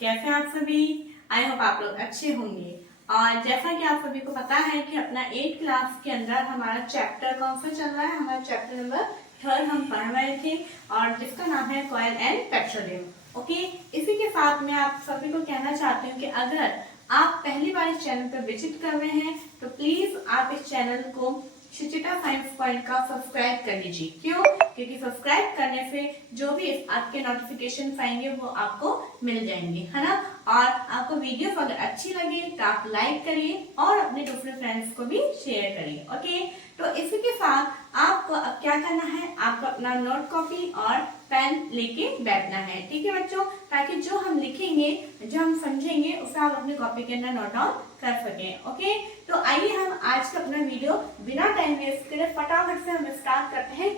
कैसे हैं आप सभी। आई होप आप लोग अच्छे होंगे। और जैसा कि आप सभी को पता है कि अपना 8th क्लास के अंदर हमारा चैप्टर कौन सा चल रहा है, हमारा चैप्टर नंबर 3 हम पढ़ रहे थे और जिसका नाम है कॉइल एंड पेट्रोलियम। ओके, इसी के साथ मैं आप सभी को कहना चाहती हूँ कि अगर आप पहली बार इस चैनल पर विजिट कर रहे हैं तो प्लीज आप इस चैनल को सुचिता साइंस पॉइंट का सब्सक्राइब कर लीजिए। क्यों? क्योंकि सब्सक्राइब करने से जो भी आपके नोटिफिकेशन आएंगे वो आपको मिल जाएंगे, है ना। और आपको वीडियो अगर अच्छी लगे तो आप लाइक करिए और अपने दूसरे फ्रेंड्स को भी शेयर करिए। ओके, तो इसी के साथ आपको अब क्या करना है, आपको अपना नोट कॉपी और पेन लेके बैठना है। ठीक है बच्चों, ताकि जो हम लिखेंगे, जो हम समझेंगे उसे आप अपनी कॉपी के अंदर नोट डाउन कर सकें। ओके, तो आइए हम आज का अपना वीडियो बिना टाइम वेस्ट करे फटाफट से हम स्टार्ट करते हैं।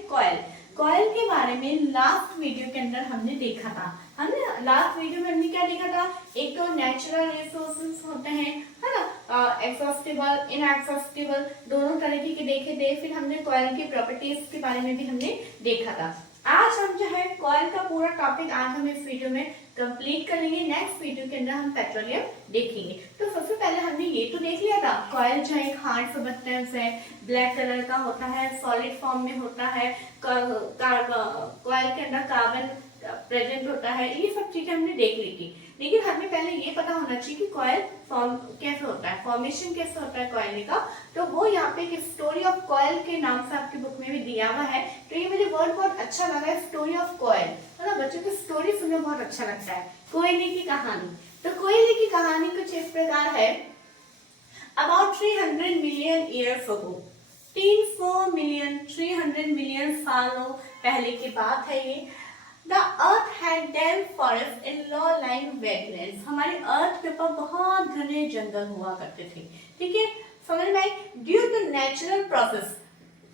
कॉइल के बारे में लास्ट वीडियो के अंदर हमने देखा था। हमने लास्ट वीडियो में हमने क्या देखा था, एक तो नेचुरल रिसोर्सेज होते हैं, है ना, एक्सॉस्टेबल इनएक्सॉस्टेबल दोनों तरीके के देखे थे। फिर हमने कॉइल की प्रॉपर्टीज के बारे में भी हमने देखा था। आज हम जो है कॉइल का पूरा टॉपिक आज हम इस वीडियो में कंप्लीट करेंगे। नेक्स्ट वीडियो के अंदर हम पेट्रोलियम देखेंगे। तो सबसे पहले हमने ये तो देख लिया था, कॉइल जो एक हार्ड सबस्टेंस है, ब्लैक कलर का होता है, सॉलिड फॉर्म में होता है, कॉइल के अंदर कार्बन प्रेजेंट होता है। ये सब चीजें हमने देख ली थी, लेकिन हमें पहले ये पता होना चाहिए कि कॉइल फॉर्म कैसे होता है, फॉर्मेशन कैसे होता है कॉइल का। तो वो यहाँ पे एक स्टोरी ऑफ कॉइल के नाम से आपकी बुक में भी दिया हुआ है। तो ये मुझे वर्ड बहुत अच्छा लगा है, स्टोरी ऑफ कॉइल, है ना। बच्चों को स्टोरी सुनना बहुत अच्छा लगता है। कोयले की कहानी, तो कोयले की कहानी कुछ इस प्रकार है। About 300 million years ago, 300 million सालों पहले की बात है ये। The Earth had dense forests and low-lying wetlands. हमारे अर्थ के ऊपर बहुत घने जंगल हुआ करते थे। ठीक है, समझ में आई। ड्यू टू नेचुरल प्रोसेस,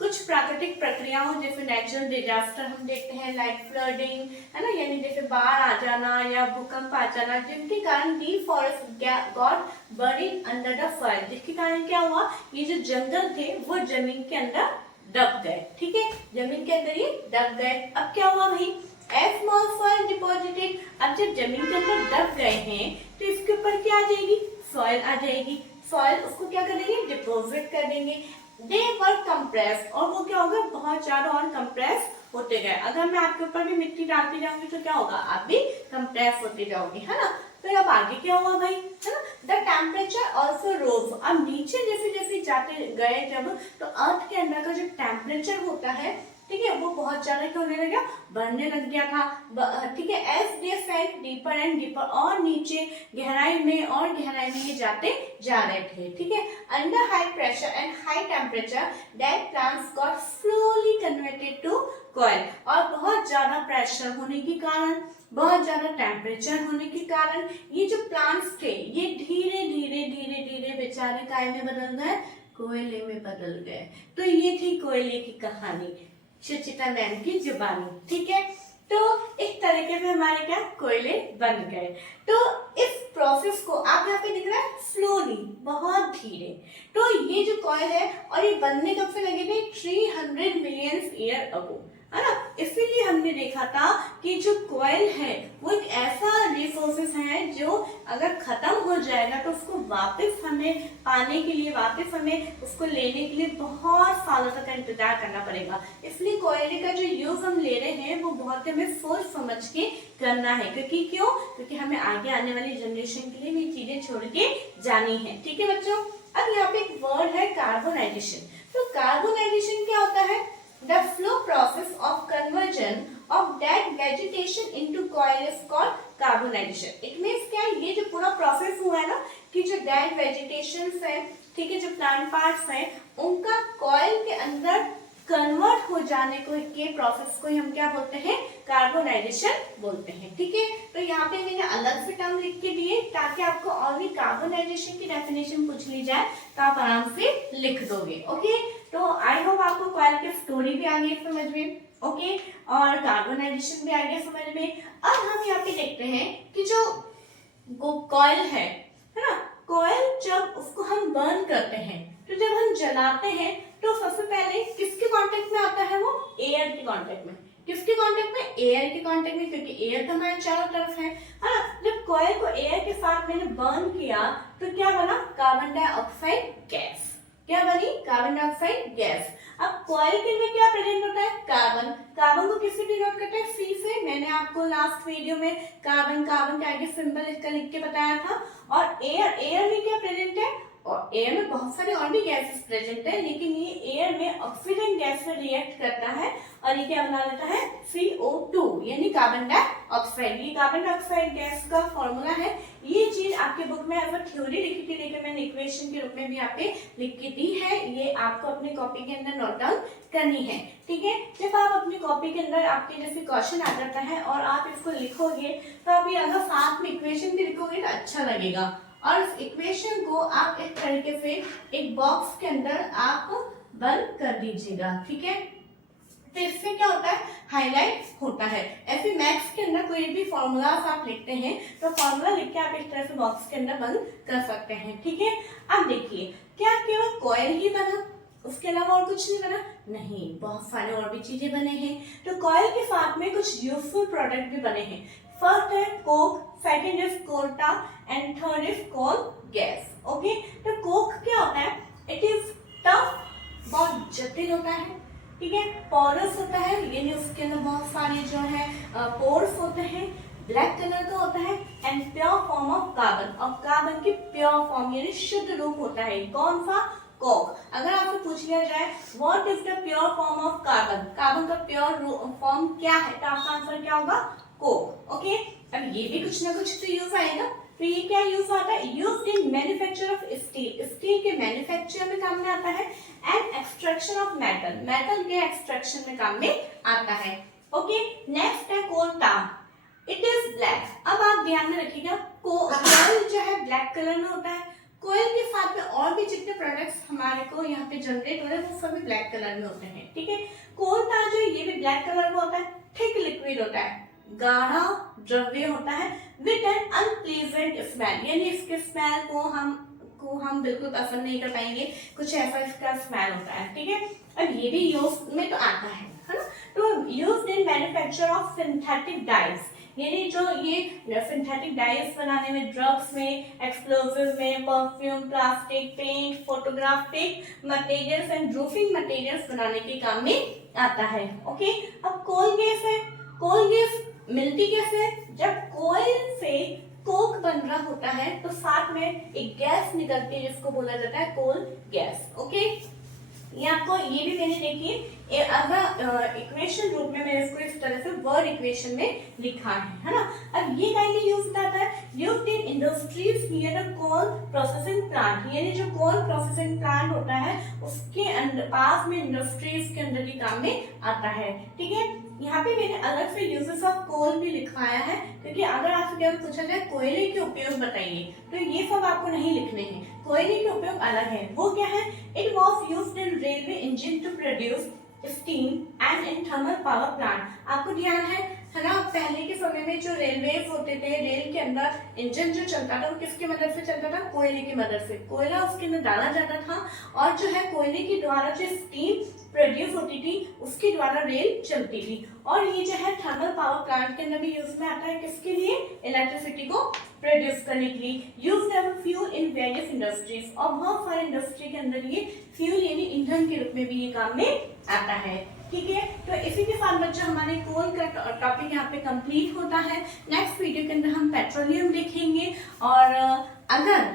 कुछ प्राकृतिक प्रक्रियाओं जैसे नेचुरल डिजास्टर हम देखते हैं, लाइक फ्लडिंग, है ना, यानी जैसे बाढ़ आ जाना या भूकंप आ जाना, जिनके कारण दी forest got buried under the soil, जिसके कारण क्या हुआ, ये जो जंगल थे वो जमीन के अंदर दब गए। ठीक है, जमीन के अंदर ये दब गए। अब क्या हुआ भाई, एस स्मॉल सॉइल डिपॉजिटेड। अब जब जमीन के अंदर दब गए हैं तो इसके ऊपर क्या आ जाएगी, सॉइल आ जाएगी। सॉइल उसको क्या कर देंगे, डिपॉजिट कर देंगे। दे वर कंप्रेस, और वो क्या होगा, बहुत ज्यादा और कंप्रेस होते गए। अगर मैं आपके ऊपर भी मिट्टी डालती जाऊंगी तो क्या होगा, आप भी कंप्रेस होते जाओगे, है ना। फिर अब आगे क्या हुआ भाई, है ना, द टेम्परेचर ऑल्सो रोज। अब नीचे जैसे जैसे जाते गए जब, तो अर्थ के अंदर का जो टेम्परेचर होता है, ठीक है, वो बहुत ज्यादा क्या होने लगा, बढ़ने लग गया था। ठीक है, एज दे फैल डीपर एंड डीपर, और नीचे गहराई में और गहराई में ये जाते जा रहे थे। ठीक है, under high pressure and high temperature that plants got slowly converted to coal. और बहुत ज्यादा प्रेशर होने के कारण, बहुत ज्यादा टेम्परेचर होने के कारण ये जो प्लांट्स थे ये धीरे धीरे धीरे धीरे बेचारे काय में बदल गए, कोयले में बदल गए। तो ये थी कोयले की कहानी, सुचिता मैम की जुबानी। ठीक है, तो इस तरीके से हमारे क्या कोयले बन गए। तो इस प्रोसेस को आप यहाँ पे दिख रहा है स्लोली, बहुत धीरे। तो ये जो कॉइल है, और ये बनने कब से लगे थे, 300 मिलियन ईयर अगो, है ना। इसीलिए हमने देखा था कि जो कॉइल है वो एक ऐसा रिसोर्सेस है जो अगर खत्म हो जाएगा तो उसको वापस हमें पाने के लिए, वापस हमें उसको लेने के लिए बहुत सालों तक का इंतजार करना पड़ेगा। इसलिए कोयले का जो यूज हम ले रहे हैं वो बहुत हमें सोच समझ के करना है। क्योंकि हमें आगे आने वाली जनरेशन के लिए भी चीजें छोड़ के जानी है। ठीक है बच्चों, अब यहाँ पे एक वर्ड है कार्बोनाइजेशन। तो कार्बोनाइजेशन क्या होता है, the flow process of conversion of dead vegetation into coil is called carbonization. It means क्या, ये जो पूरा प्रोसेस हुआ है ना, कि जो डेड वेजिटेशंस है, ठीक है, जो प्लांट पार्ट्स हैं, उनका कॉइल के अंदर कन्वर्ट हो जाने को के प्रोसेस को हम क्या बोलते हैं, कार्बोनाइजेशन बोलते हैं। ठीक है, तो यहाँ पे मैंने अलग से टर्म लिख के दिए ताकि आपको और भी कार्बोनाइजेशन की डेफिनेशन पूछ ली जाए तो आप आराम से लिख दोगे। ओके, तो आई होप आपको कॉइल की स्टोरी भी आ गई समझ में, ओके, और कार्बोनाइजेशन भी आ गया समझ में। अब हम यहाँ पे देखते हैं कि जो कॉइल है ना, कॉइल जब उसको हम बर्न करते हैं, तो जब हम जलाते हैं तो सबसे पहले किसके कांटेक्ट में आता है वो, एयर के कांटेक्ट में। किसके कांटेक्ट में, एयर के कांटेक्ट में, क्योंकि एयर तो हमारे चारों तरफ है ना। जब कॉइल को एयर के साथ मैंने बर्न किया तो क्या बना, कार्बन डाइऑक्साइड गैस। क्या बनी, कार्बन डाइऑक्साइड गैस। अब कॉइल के अंदर क्या प्रेजेंट होता है, कार्बन। कार्बन को किससे डिनोट करते हैं, सी से। मैंने आपको लास्ट वीडियो में कार्बन के आगे सिंबल इसका लिख के बताया था। और एयर में क्या प्रेजेंट है, और एयर में बहुत सारे और भी गैसेस प्रेजेंट है, लेकिन ये एयर में ऑक्सीजन गैस से रिएक्ट करता है और ये क्या बना लेता है, CO2 यानी कार्बन डाइऑक्साइड। ये कार्बन डाइऑक्साइड गैस का फॉर्मूला है। ये चीज आपके बुक में एज अ थ्योरी लिखी थी, लेकिन मैंने इक्वेशन के रूप में भी आपके लिख के दी है। ये आपको अपने कॉपी के अंदर नोट डाउन करनी है, ठीक है। जब आप अपनी कॉपी के अंदर आपके जैसे क्वेश्चन आ जाता है और आप इसको लिखोगे तो आप ये अगर साथ में इक्वेशन भी लिखोगे तो अच्छा लगेगा। और इस इक्वेशन को आप इस तरीके से एक बॉक्स के अंदर आप बंद कर दीजिएगा, ठीक है। तो इससे क्या होता है, हाईलाइट होता है। ऐसे मैथ्स के अंदर कोई भी फॉर्मूलास आप लिखते हैं तो फॉर्मूला लिख के आप इस तरह से बॉक्स के अंदर बंद कर सकते हैं, ठीक है। अब देखिए, क्या केवल कॉइल ही बना, उसके अलावा और कुछ नहीं बना? नहीं, बहुत सारे और भी चीजें बने हैं। तो कॉइल के साथ में कुछ यूजफुल प्रोडक्ट भी बने हैं। फर्स्ट है coke, second is coal tar and third is coal gas. Okay, तो कोक क्या होता है, इट इज टफ, बहुत जटिल होता है, ठीक है। पोरस होता है, यानी उसके अंदर बहुत सारे जो है पोर्स होते हैं। ब्लैक कलर का होता है and pure form of carbon, और कार्बन की प्योर फॉर्म यानी शुद्ध रूप होता है। कौन सा, कोक। अगर आपसे पूछ लिया जाए what is the pure form of carbon, carbon का प्योर फॉर्म क्या है, तो आपका आंसर क्या होगा, कोक। ओके, अब ये भी कुछ ना कुछ तो यूज आएगा। तो ये क्या यूज आता है, used in manufacture of steel, steel के मैन्युफैक्चर में काम में आता है। And extraction of metal, metal के एक्सट्रैक्शन में काम में आता है। ओके, नेक्स्ट है कोल tar, इट इज ब्लैक। अब आप ध्यान में रखिएगा, कोयल जो है ब्लैक कलर में होता है। कोयल के साथ में और भी जितने प्रोडक्ट्स हमारे को यहाँ पे जनरेट हो रहे हैं वो सभी ब्लैक कलर में होते हैं, ठीक है। कोल tar जो ये भी ब्लैक कलर में होता है, थिक लिक्विड होता है, गाढ़ा द्रव्य होता है, विद एन अनप्लीजेंट स्मेल, यानी इसके स्मेल को हम बिल्कुल पसंद नहीं कर पाएंगे, कुछ ऐसा इसका स्मेल होता है, ठीक है। अब ये भी यूज में तो आता है ना। तो used in manufacture of synthetic dies, यानी जो ये सिंथेटिक डाइज बनाने में, ड्रग्स में, एक्सप्लोजिव में, perfume, plastic, paint, photographic materials and roofing materials बनाने के काम में आता है। ओके, अब कोल गैस है, कोल गैस मिलती कैसे, जब कोयल से कोक बन रहा होता है तो साथ में एक गैस निकलती है जिसको बोला जाता है कोल गैस। ओके, ये आपको ये भी मैंने देखिए अगर इक्वेशन रूप में मैंने इसको इस तरह से वर्ड इक्वेशन में लिखा है ना। अब ये काइंडली यूज होता है used in industries near a coal processing plant, यानी जो कोल प्रोसेसिंग प्लांट होता है उसके पास में इंडस्ट्रीज के अंदर भी काम में आता है, ठीक है। यहाँ पे मैंने अलग से यूजेस ऑफ कोल भी लिखवाया है, क्योंकि अगर आपसे केवल पूछा जाए कोयले के उपयोग बताइए तो ये सब आपको नहीं लिखने हैं। कोयले के उपयोग अलग है, वो क्या है, it was used in railway engine to produce steam and in thermal power plant. आपको ध्यान है ना, पहले के समय में जो रेलवे होते थे, रेल के अंदर इंजन जो चलता था वो किसकी मदद से चलता था, कोयले की मदद से। कोयला उसके अंदर डाला जाता था और जो है कोयले के द्वारा जो स्टीम प्रोड्यूस होती थी उसके द्वारा रेल चलती थी। और ये जो है थर्मल पावर प्लांट के अंदर भी यूज में आता है, किसके लिए, इलेक्ट्रिसिटी को प्रोड्यूस करने के लिए। Used as a fuel in various industries, और बहुत सारे इंडस्ट्री के अंदर ये फ्यूल यानी ईंधन के रूप में भी ये काम में आता है, ठीक है। तो इसी के साथ बच्चों हमारे कोल का टॉपिक यहाँ पे कंप्लीट होता है। नेक्स्ट वीडियो के अंदर हम पेट्रोलियम देखेंगे। और अगर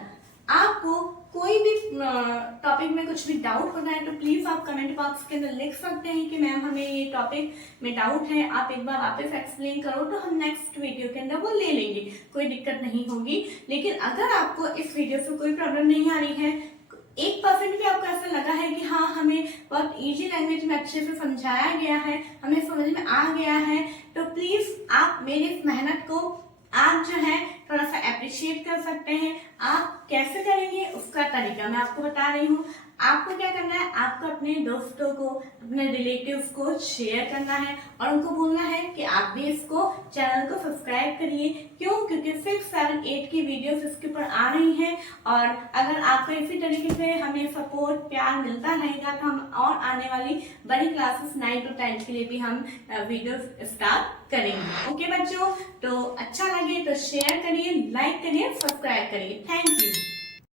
आपको कोई भी टॉपिक में कुछ भी डाउट होना है तो प्लीज आप कमेंट बॉक्स के अंदर लिख सकते हैं कि मैम हमें ये टॉपिक में डाउट है, आप एक बार वापस एक्सप्लेन करो, तो हम नेक्स्ट वीडियो के अंदर वो ले लेंगे, कोई दिक्कत नहीं होगी। लेकिन अगर आपको इस वीडियो से कोई प्रॉब्लम नहीं आ रही है, 1% भी आपको ऐसा लगा है कि हाँ हमें बहुत इजी लैंग्वेज में अच्छे से समझाया गया है, हमें समझ में आ गया है, तो प्लीज आप मेरी इस मेहनत को आप जो है थोड़ा सा अप्रिशिएट कर सकते हैं। आप कैसे करेंगे उसका तरीका मैं आपको बता रही हूँ। आपको क्या करना है, आपको अपने दोस्तों को, अपने रिलेटिव्स को शेयर करना है और उनको बोलना है कि आप भी इसको चैनल को सब्सक्राइब करिए। क्यों, क्योंकि 6, 7, 8 की वीडियोस इसके ऊपर आ रही हैं और अगर आपको इसी तरीके से हमें सपोर्ट प्यार मिलता रहेगा तो हम और आने वाली बड़ी क्लासेस 9 to 10 के लिए भी हम वीडियोस स्टार्ट करेंगे। ओके बच्चों, तो अच्छा लगे तो शेयर करिए, लाइक करिए, सब्सक्राइब करिए। Thank you.